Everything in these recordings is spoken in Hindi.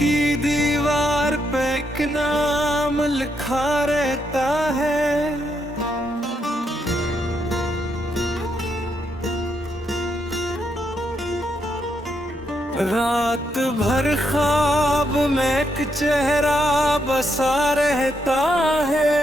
की दीवार पे एक नाम लिखा रहता है। रात भर ख्वाब में एक चेहरा बसा रहता है।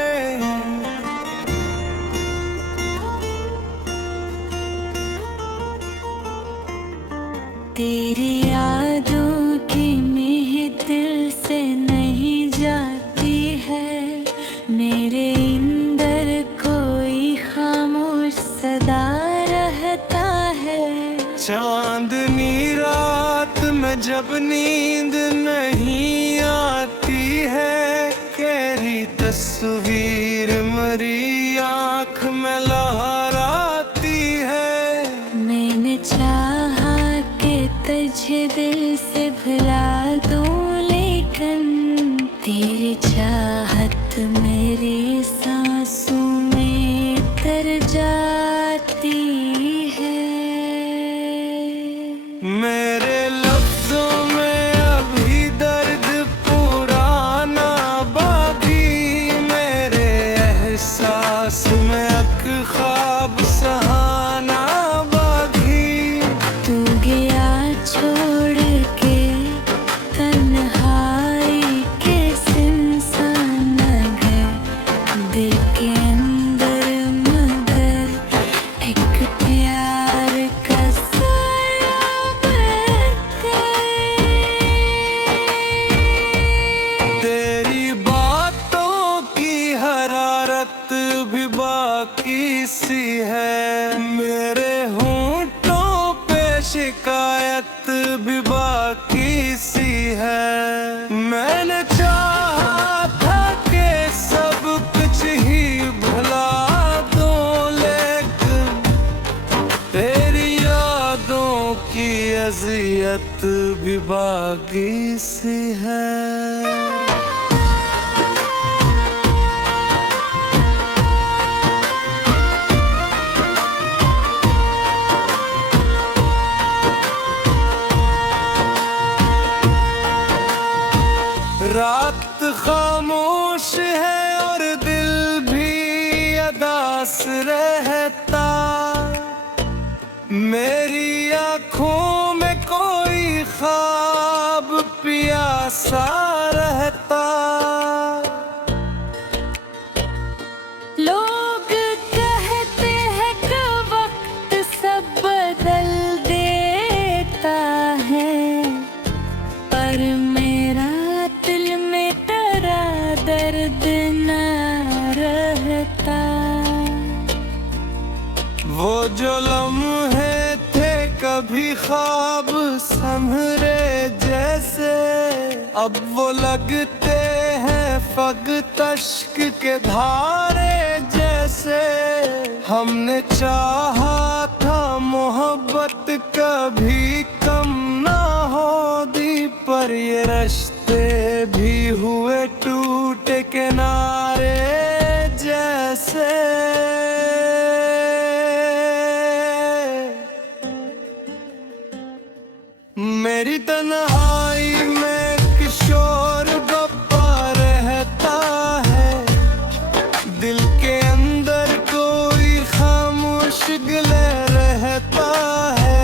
तेरी यादों की मेह दिल से नहीं जाती है। मेरे अंदर कोई खामोश सदा रहता है। चांदनी रात में जब नींद नहीं आती है, गहरी तस्वीर मरी आँख में लहराती है। मैंने चाहा कि तुझे दिल से भुला दूं, लेकिन तेरी चाहत मेरी सांसों में तर जाती है। मेरे लफ्जों में अभी दर्द पुराना बाकी, मेरे एहसास में एक ख्वाब सहाना बाकी। तू गया छोड़ के तन्हाई के सुनसान घर, दिल के अंदर मगर एक प्यार का साया बरते। तेरी बातों की हरारत भी बाकी सी है। मेरे होंठों पे शिकायत भी बाकी सी है। मैंने चाहा था कि सब कुछ ही भुला दूं, लेकिन तेरी यादों की अज़ियत भी बाकी सी है। रात खामोश है और दिल भी अदास रहता। मेरी आँखों में कोई ख्वाब प्यासा रहता। लोग कहते हैं कि वक्त सब बदल देता है, पर मेरा दिल में तेरा दर्द न रहता। वो जो लम्हे थे कभी ख्वाब संभरे जैसे, अब वो लगते हैं फक़त अश्क के धारे जैसे। हमने चाहा था मोहब्बत कभी कम ना हो दी, पर ये रिश्ते भी हुए टूटे किनारे जैसे। मेरी तन्हाई में एक शोर बप्पा रहता है। दिल के अंदर कोई खामोश गिले रहता है।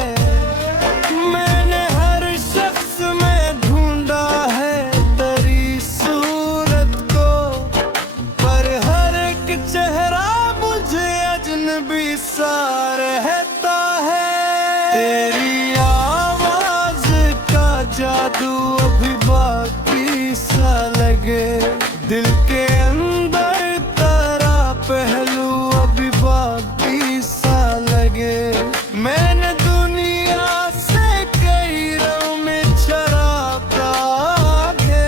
मैंने हर शख्स में ढूंढा है तेरी सूरत को, पर हर एक चेहरा मुझे अजनबी सा रहता है। तेरी जादू अभी बाकी सा लगे, दिल के अंदर तेरा पहलू अभी बाकी सा लगे। मैंने दुनिया से कई रंग में शराबा थे,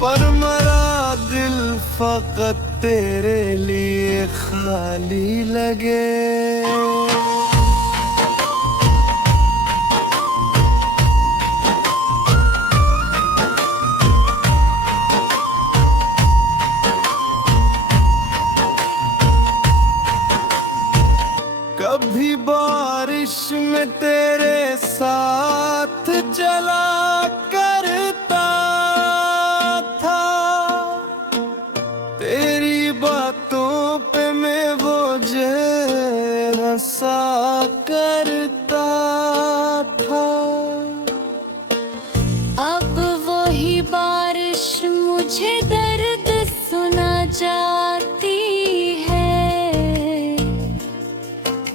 पर मेरा दिल फकत तेरे लिए खाली लगे। कभी बारिश में तेरे साथ साथ चला करता था, तेरी बातों पे मैं बोझ हंसा करता था। अब वही बारिश मुझे दर्द सुना जाती है।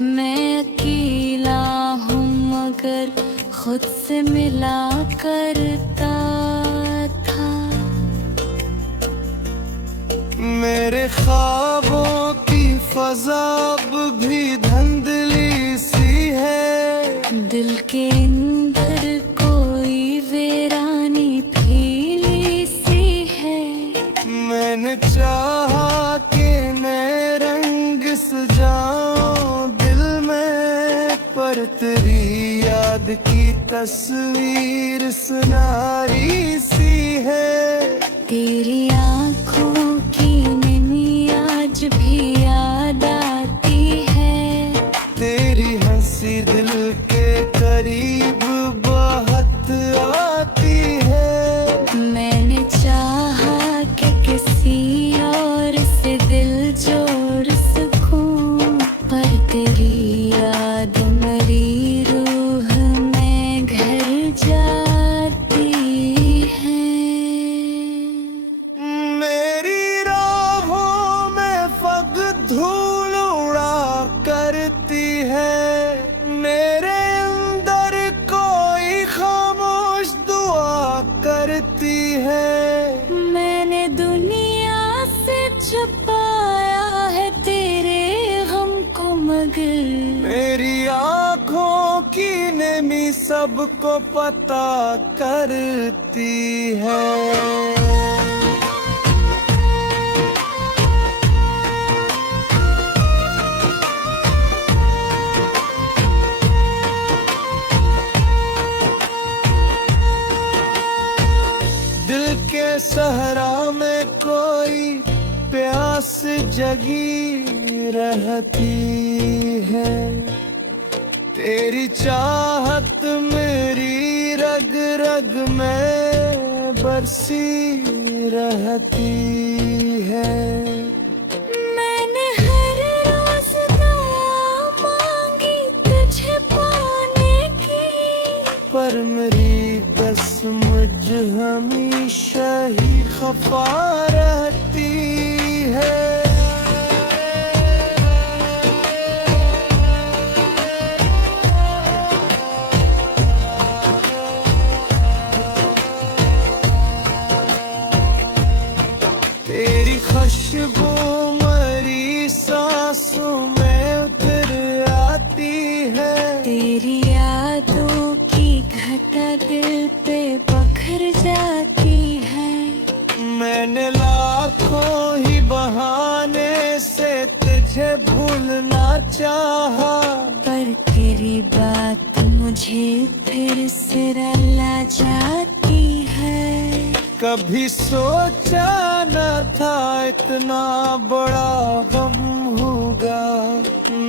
मैं अकेला हूँ मगर खुद से मिला करता था। मेरे ख्वाबों की फजा अब भी धुंधली सी है, दिल के अंदर कोई वीरानी फैली सी है। मैंने चाहा कि नए रंग सजाऊं दिल में, पर तेरी याद की तस्वीर सुनारी सी है। तेरी आँखों की नमी आज भी याद आती है। तेरी हंसी दिल के करीब बहुत आती है। मैंने चाहा कि किसी और से दिल जोड़ सकूं, पर तेरी याद मेरी रूह में घर जाती है। मेरी राहों में फग धूल उड़ा करती है, मेरे अंदर कोई खामोश दुआ करती है। मैंने दुनिया से छुपाया है तेरे गम को मगर मेरी आँखों की नमी सबको पता करती है। दिल के सहरा में कोई प्यास जगी रहती है, तेरी चाहत मेरी रग रग में बरसी रहती है। मैंने हर रोज दुआ मांगी तुझे पाने की, पर मेरी बस मुझ हमेशा ही खफा रहती है। तेरी खुशबू मेरी सांसों में उतर आती है। तेरी यादों की घटा दिल पे बखर जाती है। मैंने लाखों ही बहाने से तुझे भूलना चाहा, पर तेरी बात मुझे फिर से रुला जाती है। कभी सोचा न था इतना बड़ा गम होगा,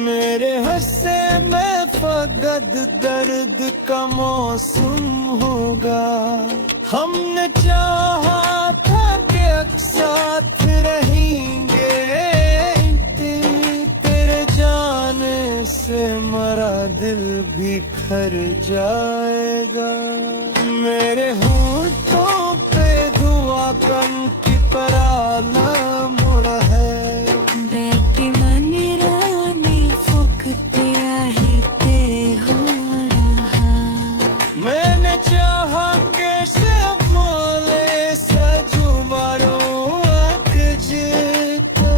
मेरे हंसे में फकत दर्द का मौसम होगा। हमने चाहा था कि एक साथ रहेंगे, तेरे जाने से मरा दिल भी खर जाएगा। मेरे होठों पे धुआं कण की तरह नामुर है, बैठी मनी रानी फूकते ही तेरे हो रहा। मैंने चाहा कि सब मोले सजू मारो आँख जीता,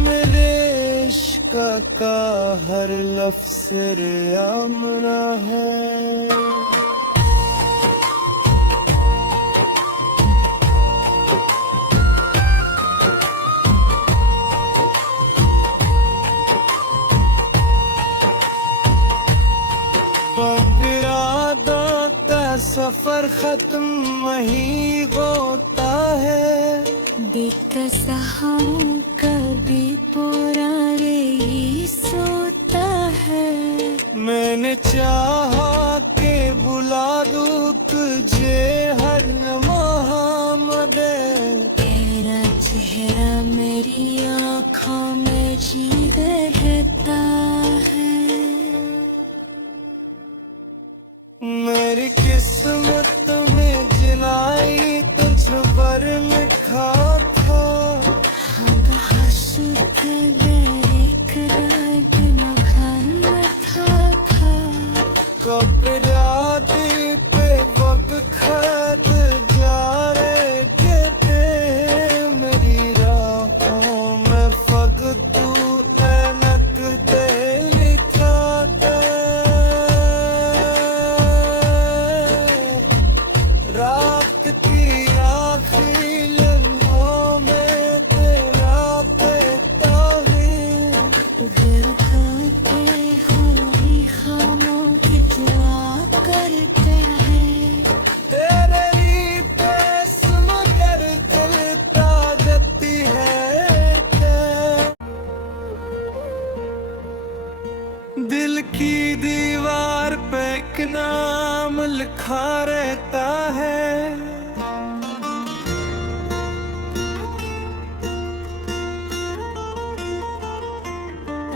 मेरे इश्क का हर लफ्ज़ आमना है। इरादों का सफर खत्म वही होता है, बेकसा हूँ कभी पुराने ही सोता है। मैंने चाहा कि तुझे हर लम्हा मरे। तेरा चेहरा मेरी आँखों में जीत रहता है। मेरी किस्मत में जिलाई तुझ पर लिखा था। हम हंसते एक रात नखाना था। कब राती पे वक्त खत जा रे थे मेरी राहों में फग तू ऐनक ते लिखा था। रात की आखिरी लम्हों में तेरा देता है। दिल होते हुई खामोश दुआ करते हैं। तेरे रीते सुनकर दिल ताजती है। दिल की दीवार पे एक नाम लिखा रहता है।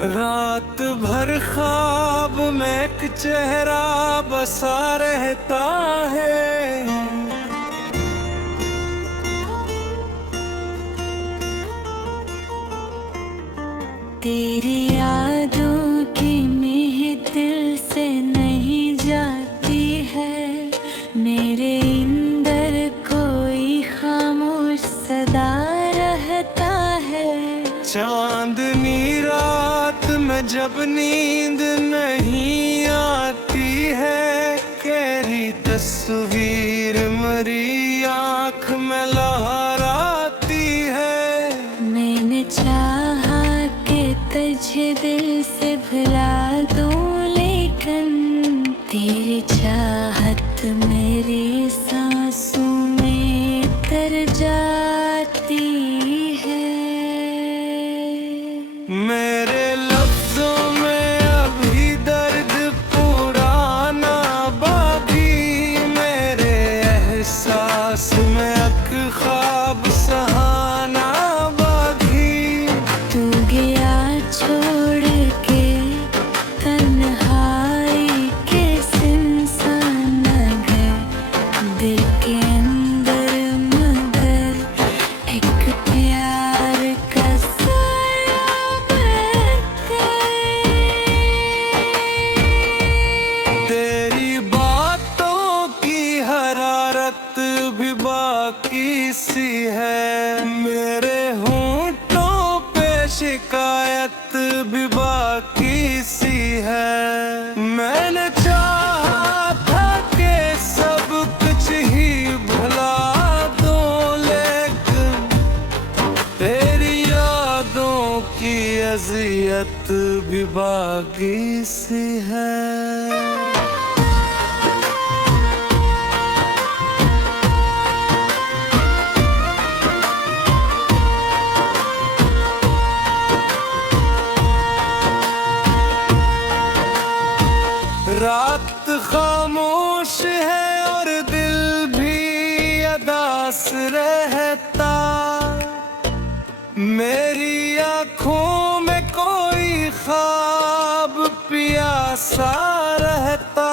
रात भर ख्वाब में एक चेहरा बसा रहता है। तेरी यादों की मेह दिल से नहीं जाती है। मेरे अंदर कोई खामोश सदा रहता है। चांदनी रात में जब नींद नहीं आती है, तेरी तस्वीर मेरी आँख में लहराती है। मैंने चाहा कि तुझे दिल से भुला दूं, लेकिन तेरी चाहत मेरी सांसों में तर जाती है। मेरे लफ्जों में अभी दर्द पुराना बाकी, मेरे एहसास में एक ख्वाब सहाना बाकी। तू गया छोड़ के तन्हाई के सुनसान घर, दिल के अंदर मगर एक प्यार का साया बनकर। तेरी बातों की हरारत भी बाकी सी है। मेरे होंठों पे शिकायत भी बाकी सी है। मैंने चाहा था कि सब कुछ ही भुला दूं, लेकिन तेरी यादों की अजियत भी बाकी सी है। रात खामोश है और दिल भी अदास रहता। मेरी आँखों में कोई ख्वाब प्यासा रहता।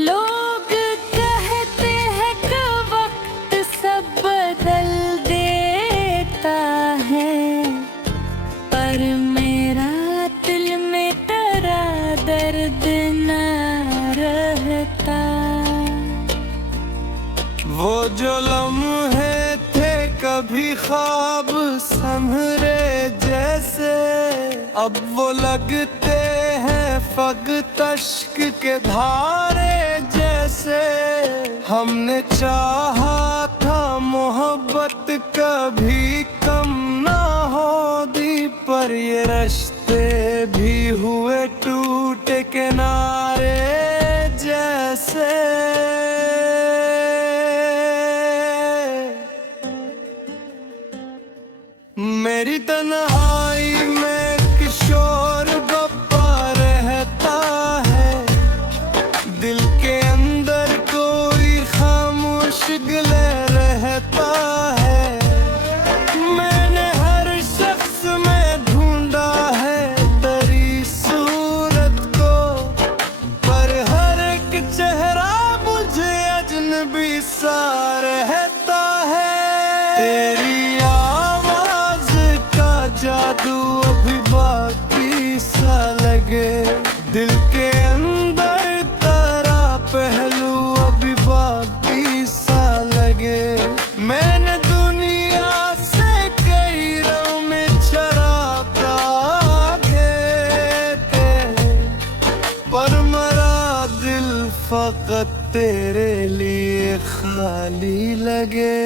लोग कहते हैं कि वक्त सब बदल देता है, पर मेरा दिल में तेरा दर्द न रहता। वो जो लम्हे थे कभी ख्वाब संभरे जैसे, अब वो लगते हैं फग तश्क के धारे जैसे। हमने चाहा था मोहब्बत कभी कम ना हो दी, पर ये रिश्ते भी हुए टूटे किनारे जैसे। मेरी तन्हाई में किशोर गप्पा रहता है। दिल के अंदर तारा पहलू अभी बाकी सा लगे। मैंने दुनिया से कई रंग में चराता घेते, पर मरा दिल फकत तेरे लिए खाली लगे।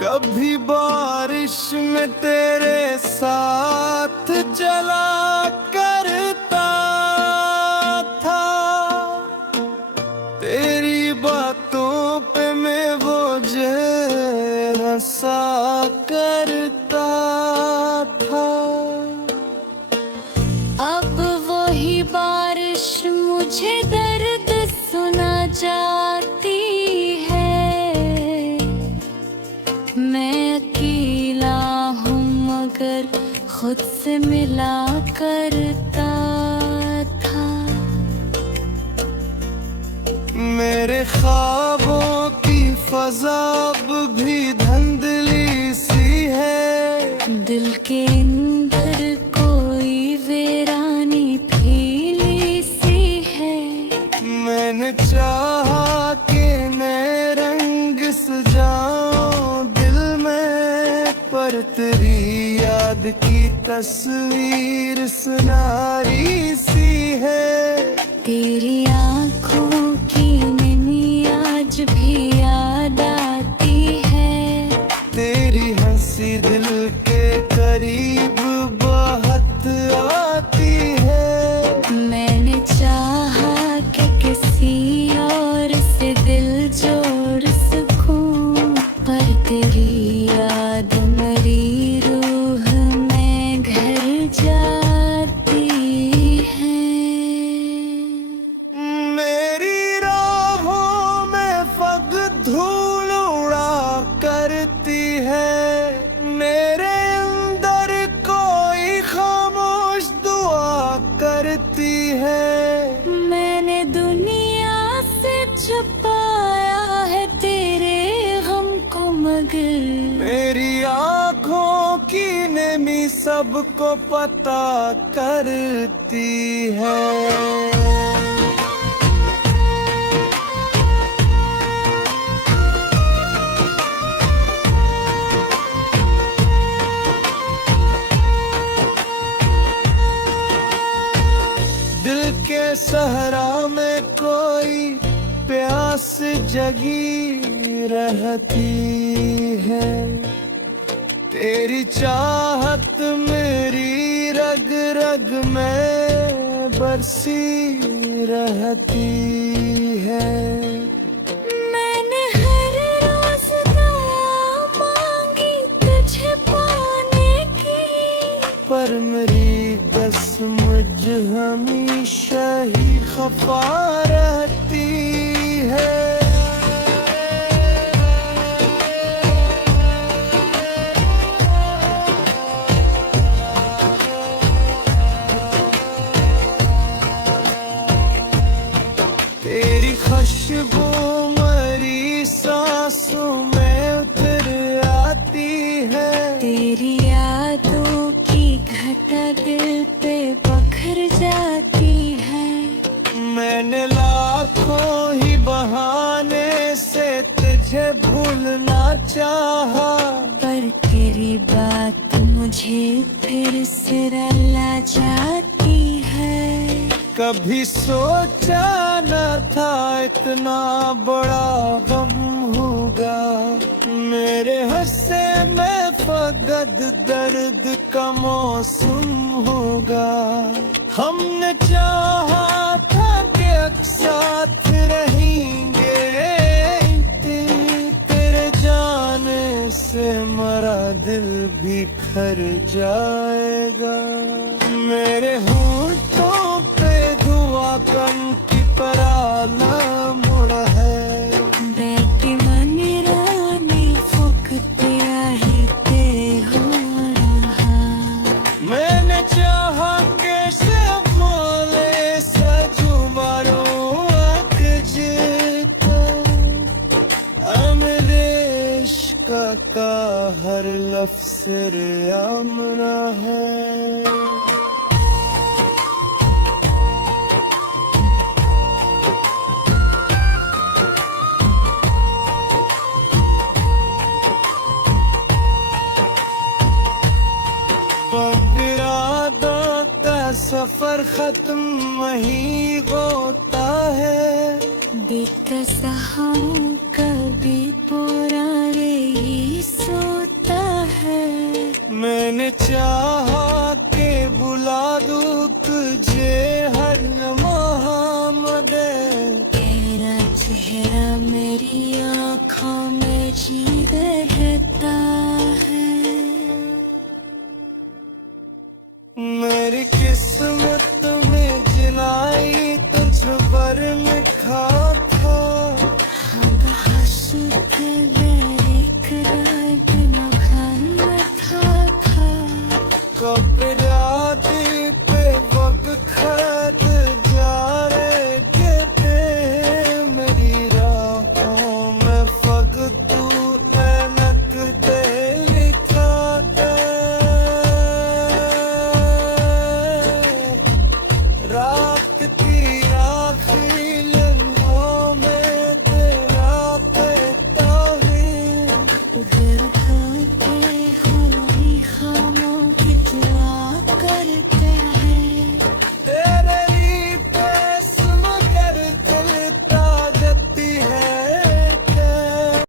कभी बारिश में तेरे साथ चला करता था, तेरी बातों पे मैं बोझे हंसा करता था। अब वही बारिश मुझे दर्द सुना जाती है। मैं अकेला हूँ मगर खुद से मिला करता था। मेरे ख्वाबों की फजा अब भी धुंधली सी है। दिल के अंदर कोई वीरानी फैली सी है। मैंने चाहा कि नए रंग सजाऊं दिल में, पर तेरी याद की तस्वीर सुनारी सी है। तेरी आँखों की नैनी आज भी याद आती है। तेरी हंसी दिल के करीब बहुत आती है। मैंने चाहा कि किसी और से दिल जोड़ सकूं, पर तेरी याद मेरी रूह में घर जाती है। मेरी राहों में फग धूल उड़ा करती है। मेरे अंदर कोई खामोश दुआ करती है। मैंने दुनिया से छुपाया है तेरे गम को, मगर मेरी आँखों की नमी सबको पता करती है। दिल के सहरा में कोई प्यास जगी रहती है। तेरी चाहत मेरी रग रग में बरसी रहती है। मैंने हर रोज दुआ मांगी तुझे पाने की, पर मेरी कसमझ हमेशा ही खफा रहती है। तेरी खुशबू मेरी सांसों में उतर आती है। तेरी यादों की घटा दिल पे बखर जाती है। मैंने लाखों ही बहाने से तुझे भूलना चाहा, पर तेरी बात मुझे फिर से रुला जाती है। कभी सोचा न था इतना बड़ा गम होगा। मेरे हंसे में फकत दर्द का मौसम होगा। हमने चाहा था कि एक साथ रहेंगे, तेरे जाने से मरा दिल बिखर जाएगा। मेरे होठों पे धुआं कन की तरह मुड़ा है। बैठी मनी रानी फुक तेरा ही तेरे हो रहा। मैंने चाहा कैसे बोले सर सफर खत्म वही होता है। बेकसा हूँ कभी पूरा रे सोता है। मैंने चाहा के बुला दूं तुझे हर लम्हा मगर तेरा चेहरा मेरी आँखों में जी रहता है। मेरी किस्मत